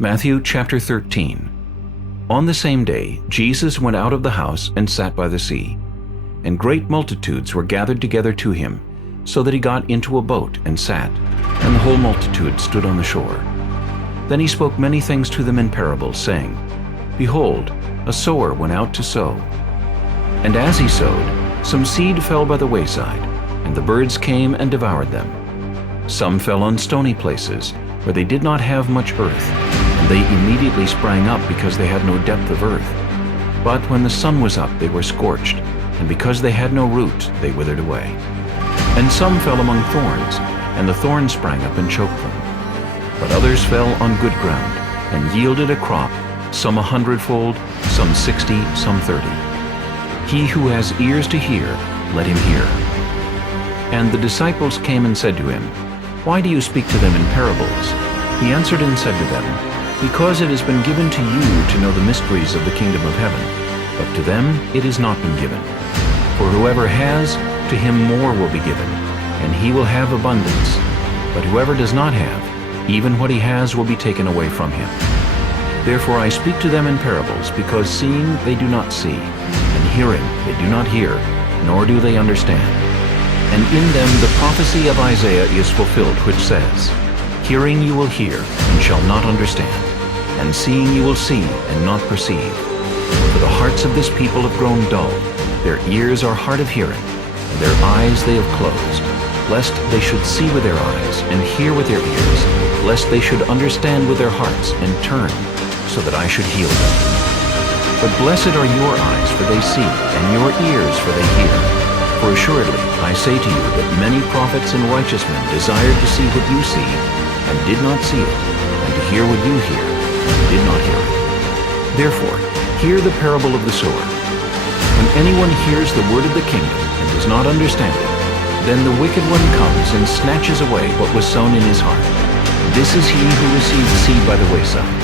Matthew chapter 13. On the same day, Jesus went out of the house and sat by the sea. And great multitudes were gathered together to him, so that he got into a boat and sat, and the whole multitude stood on the shore. Then he spoke many things to them in parables, saying, Behold, a sower went out to sow. And as he sowed, some seed fell by the wayside, and the birds came and devoured them. Some fell on stony places, where they did not have much earth, and they immediately sprang up because they had no depth of earth. But when the sun was up, they were scorched, and because they had no root, they withered away. And some fell among thorns, and the thorns sprang up and choked them. But others fell on good ground, and yielded a crop, some 100-fold, some 60, some 30. He who has ears to hear, let him hear. And the disciples came and said to him, Why do you speak to them in parables? He answered and said to them, Because it has been given to you to know the mysteries of the kingdom of heaven, but to them it has not been given. For whoever has, to him more will be given, and he will have abundance. But whoever does not have, even what he has will be taken away from him. Therefore I speak to them in parables, because seeing they do not see, and hearing they do not hear, nor do they understand. And in them the prophecy of Isaiah is fulfilled, which says, Hearing you will hear, and shall not understand, and seeing you will see, and not perceive. For the hearts of this people have grown dull, their ears are hard of hearing, and their eyes they have closed, lest they should see with their eyes, and hear with their ears, lest they should understand with their hearts, and turn, so that I should heal them. But blessed are your eyes, for they see, and your ears, for they hear. For assuredly, I say to you that many prophets and righteous men desired to see what you see, and did not see it, and to hear what you hear, and did not hear it. Therefore, hear the parable of the sower. When anyone hears the word of the kingdom, and does not understand it, then the wicked one comes and snatches away what was sown in his heart. This is he who received the seed by the wayside.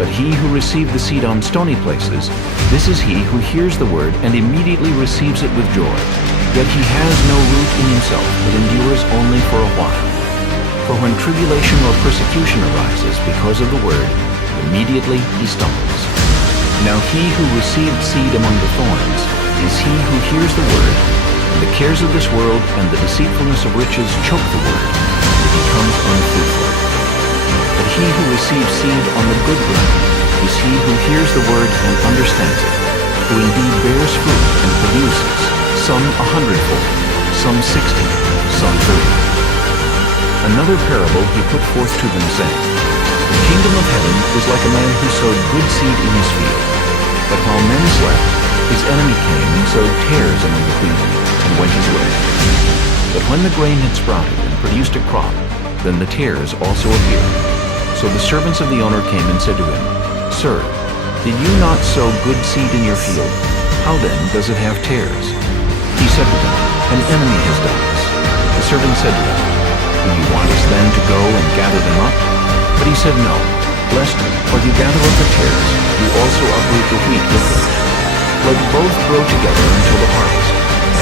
But he who received the seed on stony places, this is he who hears the word and immediately receives it with joy. Yet he has no root in himself, but endures only for a while. For when tribulation or persecution arises because of the word, immediately he stumbles. Now he who received seed among the thorns is he who hears the word, and the cares of this world and the deceitfulness of riches choke the word, and it becomes unfruitful. But he who receives seed on the good ground is he who hears the word and understands it, who indeed bears fruit and produces, some 100-fold, some 60, some 30. Another parable he put forth to them, saying, The kingdom of heaven is like a man who sowed good seed in his field. But while men slept, his enemy came and sowed tares among the wheat, and went his way. But when the grain had sprouted and produced a crop, then the tares also appeared. So the servants of the owner came and said to him, Sir, did you not sow good seed in your field? How then does it have tares? He said to them, An enemy has done this. The servant said to him, Do you want us then to go and gather them up? But he said, No, lest, when you gather up the tares, you also uproot the wheat with them. Let both grow together until the harvest.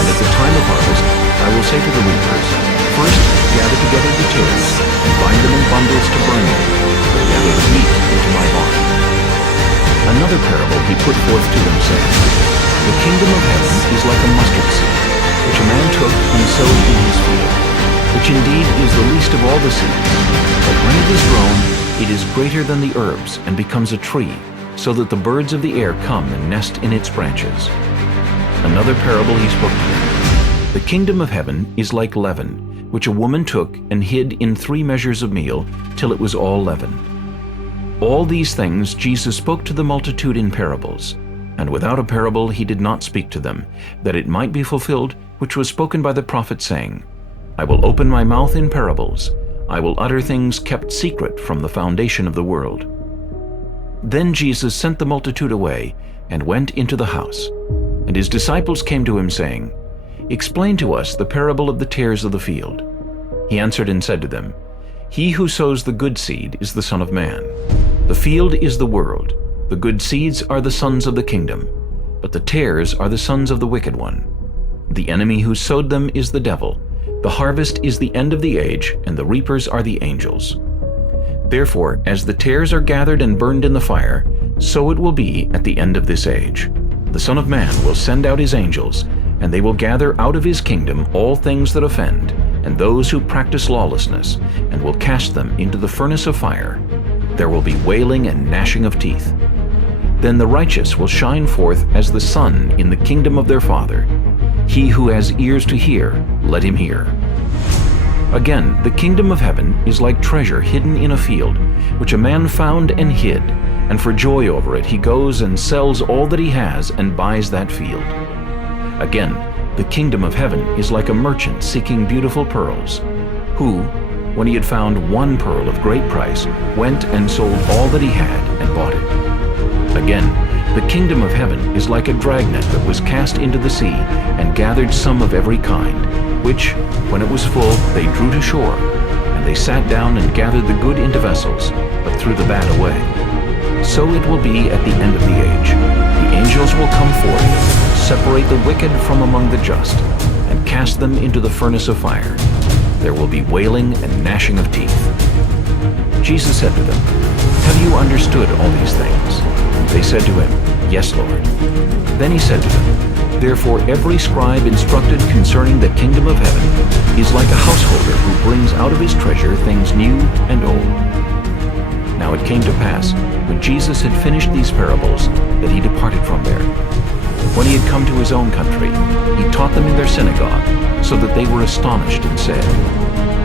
And at the time of harvest, I will say to the reapers, First gather together the tares, and bind them in bundles to burn them, but gather the wheat into my barn. Another parable he put forth to them, saying, The kingdom of heaven is like a mustard seed, which a man took and sowed in his field, which indeed is the least of all the seeds. But when it is grown, it is greater than the herbs, and becomes a tree, so that the birds of the air come and nest in its branches. Another parable he spoke to them. The kingdom of heaven is like leaven, which a woman took and hid in 3 measures of meal, till it was all leavened. All these things Jesus spoke to the multitude in parables, and without a parable he did not speak to them, that it might be fulfilled which was spoken by the prophet, saying, I will open my mouth in parables, I will utter things kept secret from the foundation of the world. Then Jesus sent the multitude away, and went into the house. And his disciples came to him, saying, Explain to us the parable of the tares of the field. He answered and said to them, He who sows the good seed is the Son of Man. The field is the world. The good seeds are the sons of the kingdom, but the tares are the sons of the wicked one. The enemy who sowed them is the devil. The harvest is the end of the age, and the reapers are the angels. Therefore, as the tares are gathered and burned in the fire, so it will be at the end of this age. The Son of Man will send out his angels, and they will gather out of his kingdom all things that offend, and those who practice lawlessness, and will cast them into the furnace of fire. There will be wailing and gnashing of teeth. Then the righteous will shine forth as the sun in the kingdom of their Father. He who has ears to hear, let him hear. Again, the kingdom of heaven is like treasure hidden in a field, which a man found and hid, and for joy over it he goes and sells all that he has and buys that field. Again, the kingdom of heaven is like a merchant seeking beautiful pearls, who, when he had found one pearl of great price, went and sold all that he had and bought it. Again, the kingdom of heaven is like a dragnet that was cast into the sea and gathered some of every kind, which, when it was full, they drew to shore, and they sat down and gathered the good into vessels, but threw the bad away. So it will be at the end of the age. The angels will come forth, separate the wicked from among the just, and cast them into the furnace of fire. There will be wailing and gnashing of teeth. Jesus said to them, "Have you understood all these things?" They said to him, "Yes, Lord." Then he said to them, "Therefore every scribe instructed concerning the kingdom of heaven is like a householder who brings out of his treasure things new and old." Now it came to pass, when Jesus had finished these parables, that he departed from there. When he had come to his own country, he taught them in their synagogue, so that they were astonished and said,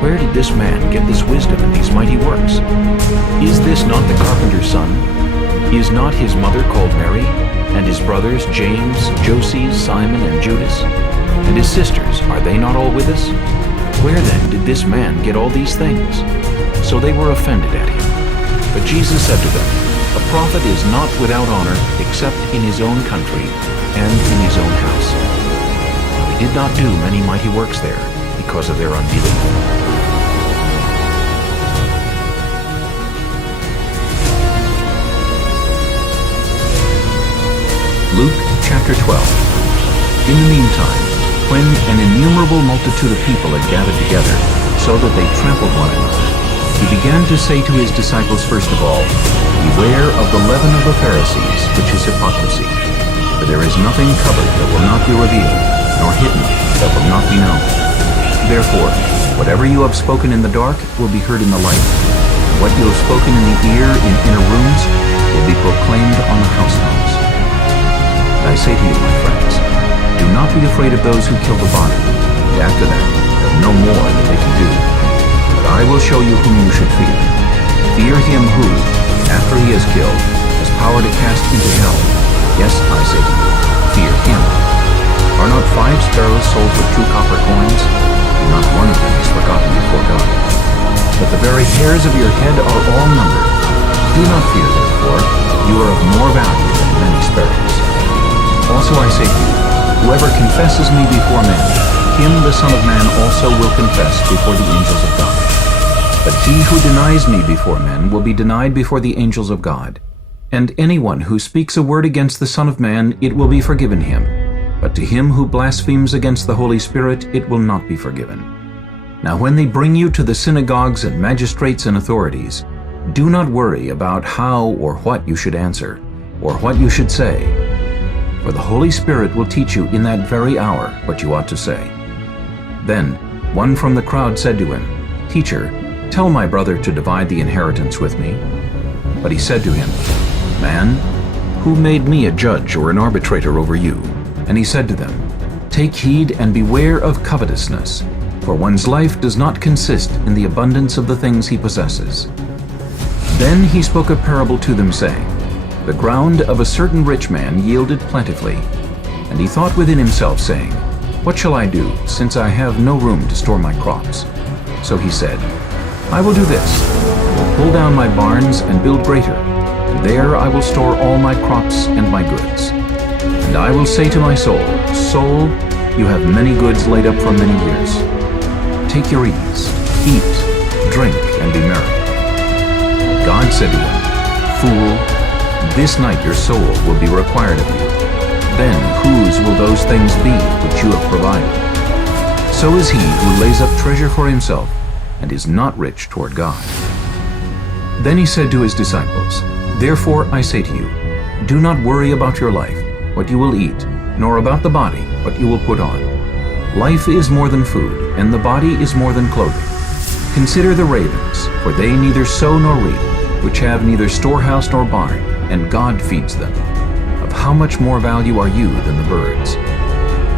"Where did this man get this wisdom and these mighty works? Is this not the carpenter's son? Is not his mother called Mary, and his brothers James, Joses, Simon, and Judas? And his sisters, are they not all with us? Where then did this man get all these things?" So they were offended at him. But Jesus said to them, "A prophet is not without honor except in his own country and in his own house." He did not do many mighty works there because of their unbelief. Luke chapter 12. In the meantime, when an innumerable multitude of people had gathered together, so that they trampled one another, he began to say to his disciples first of all, "Beware of the leaven of the Pharisees, which is hypocrisy. For there is nothing covered that will not be revealed, nor hidden that will not be known. Therefore, whatever you have spoken in the dark will be heard in the light. What you have spoken in the ear in inner rooms will be proclaimed on the housetops. And I say to you, my friends, do not be afraid of those who kill the body, and after that have no more that they can do. But I will show you whom you should fear. Fear him who, after he has killed, has power to cast into hell. Yes, I say to you, fear him. Are not 5 sparrows sold for 2 copper coins? And not one of them is forgotten before God. But the very hairs of your head are all numbered. Do not fear, therefore, you are of more value than many sparrows. Also I say to you, whoever confesses me before men, him the Son of Man also will confess before the angels of God. But he who denies me before men will be denied before the angels of God. And anyone who speaks a word against the Son of Man, it will be forgiven him. But to him who blasphemes against the Holy Spirit, it will not be forgiven. Now when they bring you to the synagogues and magistrates and authorities, do not worry about how or what you should answer, or what you should say. For the Holy Spirit will teach you in that very hour what you ought to say." Then one from the crowd said to him, "Teacher, tell my brother to divide the inheritance with me." But he said to him, "Man, who made me a judge or an arbitrator over you?" And he said to them, "Take heed and beware of covetousness, for one's life does not consist in the abundance of the things he possesses." Then he spoke a parable to them, saying, "The ground of a certain rich man yielded plentifully. And he thought within himself, saying, What shall I do, since I have no room to store my crops? So he said, I will do this. I will pull down my barns and build greater, and there I will store all my crops and my goods. And I will say to my soul, Soul, you have many goods laid up for many years. Take your ease, eat, drink, and be merry. God said to him, Fool, this night your soul will be required of you. Then whose will those things be which you have provided? So is he who lays up treasure for himself and is not rich toward God. Then he said to his disciples, "Therefore I say to you, do not worry about your life, what you will eat, nor about the body, what you will put on. Life is more than food, and the body is more than clothing. Consider the ravens, for they neither sow nor reap, which have neither storehouse nor barn, and God feeds them. Of how much more value are you than the birds?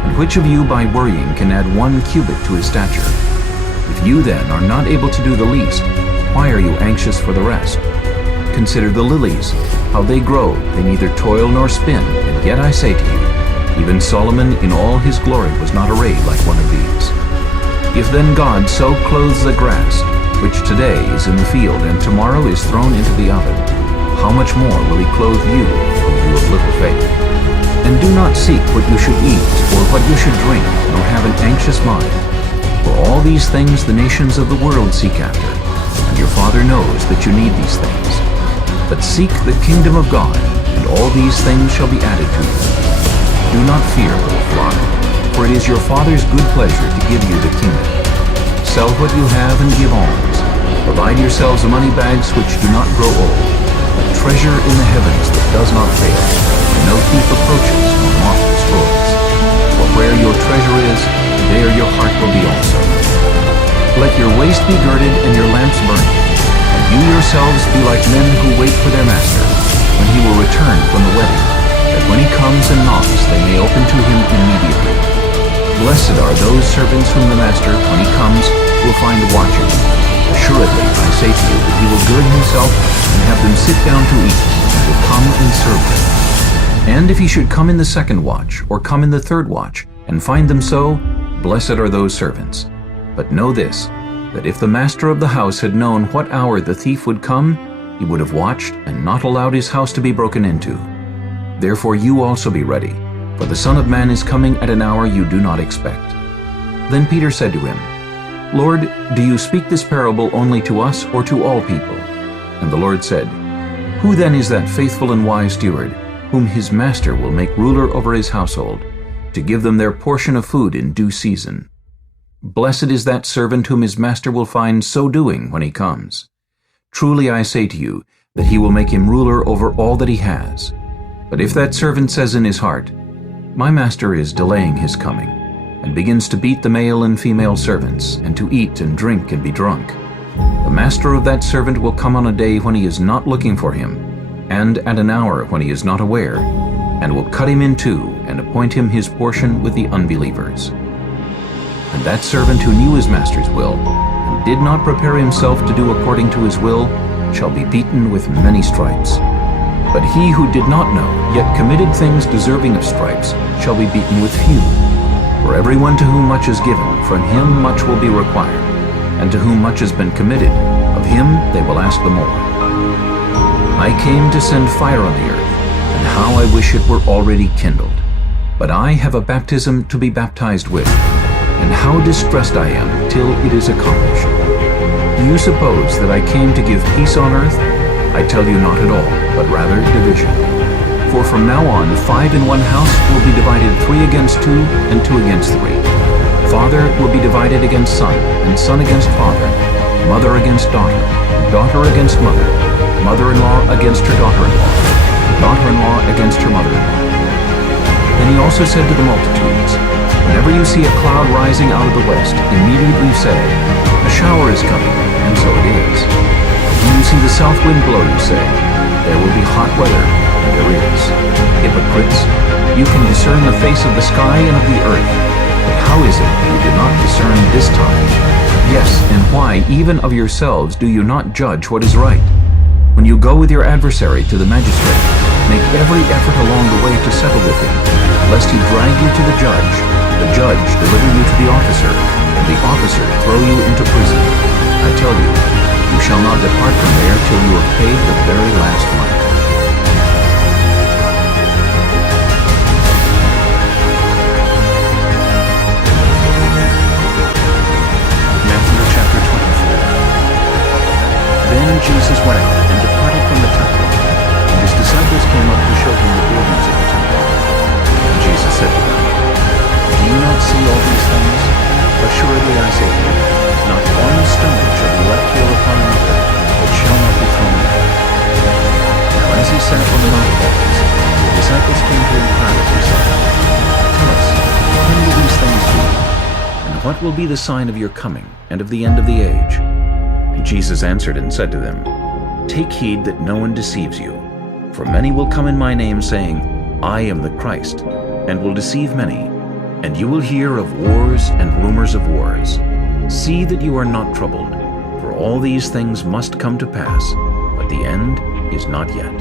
And which of you by worrying can add 1 cubit to his stature? If you then are not able to do the least, why are you anxious for the rest? Consider the lilies, how they grow, they neither toil nor spin, and yet I say to you, even Solomon in all his glory was not arrayed like one of these. If then God so clothes the grass, which today is in the field and tomorrow is thrown into the oven, how much more will he clothe you, O you of little faith? And do not seek what you should eat or what you should drink, nor have an anxious mind. For all these things the nations of the world seek after, and your Father knows that you need these things. But seek the kingdom of God, and all these things shall be added to you. Do not fear, little flock, for it is your Father's good pleasure to give you the kingdom. Sell what you have and give alms. Provide yourselves money bags which do not grow old, a treasure in the heavens that does not fail, and no thief approaches nor moth destroys. For where your treasure is, there your heart will be also. Let your waist be girded and your lamps burning, and you yourselves be like men who wait for their master, when he will return from the wedding, that when he comes and knocks they may open to him immediately. Blessed are those servants whom the master, when he comes, will find watching. Assuredly, I say to you that he will gird himself and have them sit down to eat, and will come and serve them. And if he should come in the second watch, or come in the third watch, and find them so, blessed are those servants. But know this, that if the master of the house had known what hour the thief would come, he would have watched and not allowed his house to be broken into. Therefore you also be ready, for the Son of Man is coming at an hour you do not expect." Then Peter said to him, "Lord, do you speak this parable only to us or to all people?" And the Lord said, "Who then is that faithful and wise steward, whom his master will make ruler over his household, to give them their portion of food in due season? Blessed is that servant whom his master will find so doing when he comes. Truly I say to you, that he will make him ruler over all that he has. But if that servant says in his heart, 'My master is delaying his coming,' and begins to beat the male and female servants, and to eat and drink and be drunk, the master of that servant will come on a day when he is not looking for him, and at an hour when he is not aware, and will cut him in two, and appoint him his portion with the unbelievers. And that servant who knew his master's will, and did not prepare himself to do according to his will, shall be beaten with many stripes. But he who did not know, yet committed things deserving of stripes, shall be beaten with few. For everyone to whom much is given, from him much will be required, and to whom much has been committed, of him they will ask the more. I came to send fire on the earth, and how I wish it were already kindled. But I have a baptism to be baptized with, and how distressed I am till it is accomplished. Do you suppose that I came to give peace on earth? I tell you not at all, but rather division. For from now on 5 in one house will be divided 3 against 2, and 2 against 3. Father will be divided against son, and son against father, mother against daughter, daughter against mother, mother-in-law against her daughter-in-law, daughter-in-law against her mother-in-law. Then he also said to the multitudes, "Whenever you see a cloud rising out of the west, immediately say, 'A shower is coming,' and so it is. When you see the south wind blow, you say, 'There will be hot weather,' and there is. Hypocrites, you can discern the face of the sky and of the earth, but how is it you do not discern this time? Yes, and why, even of yourselves, do you not judge what is right? When you go with your adversary to the magistrate, make every effort along the way to settle with him, lest he drag you to the judge deliver you to the officer, and the officer throw you into prison. I tell you, you shall not depart from there till you have paid the very last mite." Matthew chapter 24. Then Jesus went out and departed from the temple, and his disciples came up to show him the buildings of the temple. And Jesus said to them, "Do you not see all these things? Assuredly I say to you, not one stone shall be left here upon another, that shall not be thrown what will be the sign of your coming and of the end of the age?" And Jesus answered and said to them, "Take heed that no one deceives you. For many will come in my name, saying, 'I am the Christ,' and will deceive many. And you will hear of wars and rumors of wars. See that you are not troubled, for all these things must come to pass, but the end is not yet.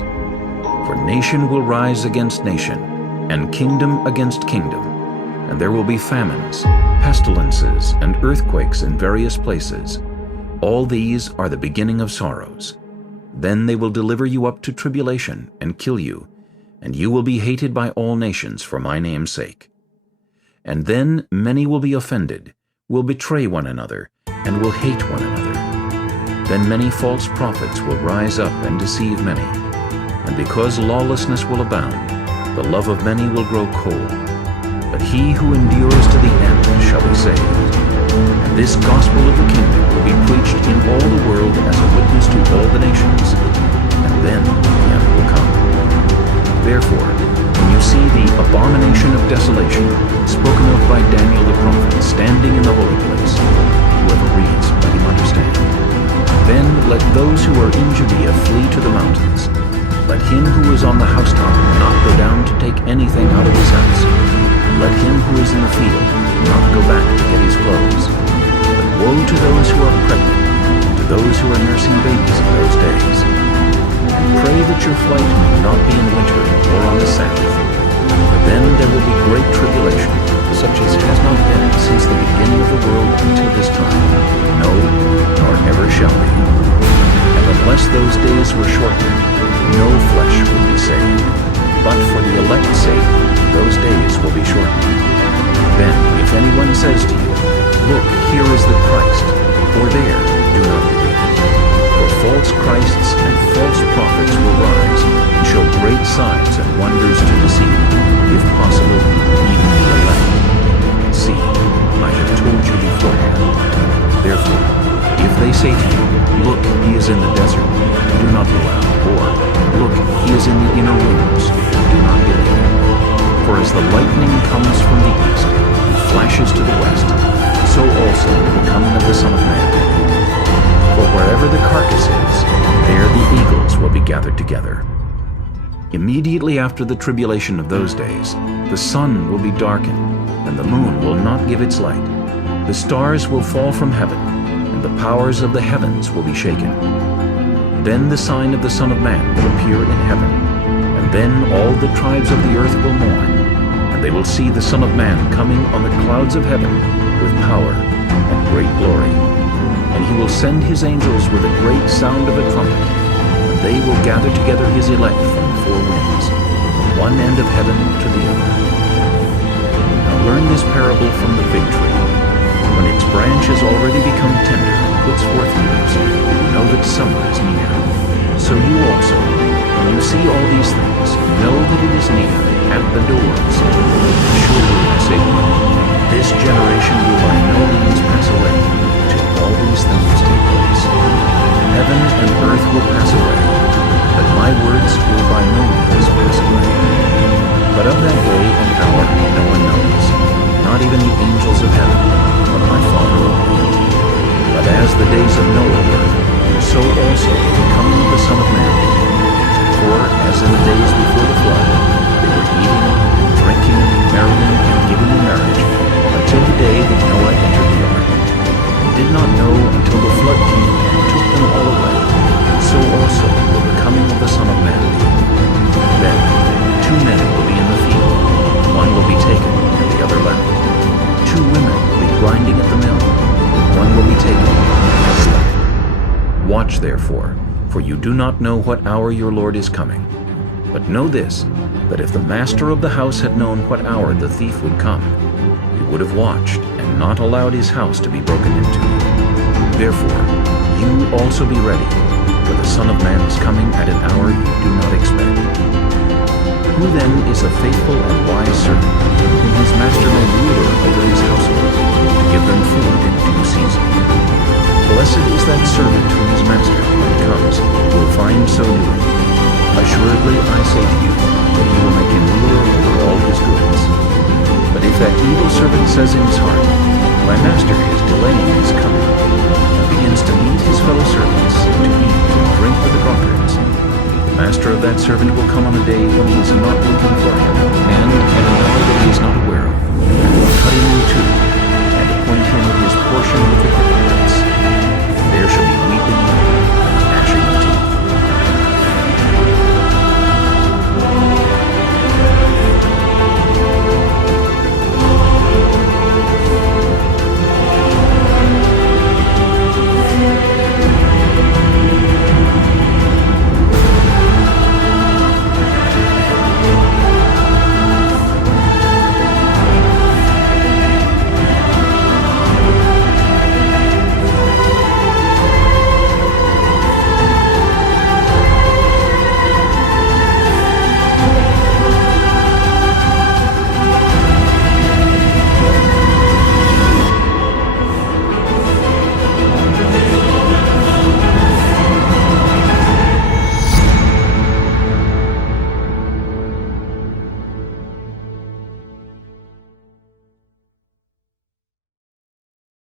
For nation will rise against nation, and kingdom against kingdom, and there will be famines, pestilences, and earthquakes in various places. All these are the beginning of sorrows. Then they will deliver you up to tribulation and kill you, and you will be hated by all nations for my name's sake. And then many will be offended, will betray one another, and will hate one another. Then many false prophets will rise up and deceive many. And because lawlessness will abound, the love of many will grow cold. But he who endures to the end shall be saved. And this gospel of the kingdom will be preached in all the world as a witness to all the nations, and then the end will come. Therefore, when you see the abomination of desolation spoken of by Daniel the prophet standing in the holy place, whoever reads, let him understand. Then let those who are in Judea flee to the mountains. Let him who is on the housetop not go down to take anything out of his house. And let him who is in the field not go back to get his clothes. But woe to those who are pregnant, and to those who are nursing babies in those days. And pray that your flight may not be in winter or on the Sabbath. For then there will be great tribulation, such as has not been since the beginning of the world until this time, no, nor ever shall be. And unless those days were shortened, no flesh will be saved. But for the elect's sake, those days will be shortened. Then, if anyone says to you, "Look, here is the Christ," or "There," do not believe it. For false Christs and false prophets will rise and show great signs and wonders to deceive, if possible, even the elect. See, I have told you beforehand. Therefore, if they say to you, "Look, he is in the desert," do not go out. Or, "Look, he is in the inner rooms," do not believe it. For as the lightning comes from the east and flashes to the west, so also will the coming of the Son of Man be. For wherever the carcass is, there the eagles will be gathered together. Immediately after the tribulation of those days, the sun will be darkened, and the moon will not give its light. The stars will fall from heaven, and the powers of the heavens will be shaken. Then the sign of the Son of Man will appear in heaven, and then all the tribes of the earth will mourn, and they will see the Son of Man coming on the clouds of heaven with power and great glory. And he will send his angels with a great sound of a trumpet, and they will gather together his elect from the four winds, from one end of heaven to the other. Now learn this parable from the fig tree. When its branch has already become tender and puts forth leaves, you know that summer is near. So you also, when you see all these things, know that it is near, at the doors. Surely I say to you, this generation will by no means pass away, till all these things take place. Heaven and earth will pass away, but my words will by no means pass away. But of that day and hour no one knows, not even the angels of heaven, but my Father only. But as the days of Noah were, so also the coming of the Son of Man. For as in the days before the flood, they were eating, drinking, marrying, and giving in marriage, until the day that Noah entered the ark, and did not know until the flood came and took them all away. So also will the coming of the Son of Man be. Then 2 men will be in the field, one will be taken and the other left. 2 women will be grinding at the mill, one will be taken and the other left. Watch therefore, for you do not know what hour your Lord is coming. But know this, that if the master of the house had known what hour the thief would come, he would have watched and not allowed his house to be broken into. Therefore, you also be ready, for the Son of Man is coming at an hour you do not expect. Who then is a faithful and wise servant, whom his master made ruler over his household, to give them food in due season? Blessed is that servant whom his master, when he comes, will find so doing. Assuredly I say to you, that he will make him ruler over all his goods. But if that evil servant says in his heart, My master is delaying his coming, and begins to lead his fellow servants to eat and drink with the drunkards. The master of that servant will come on a day when he is not looking for him, and at an hour that he is not aware of, and will cut him in two,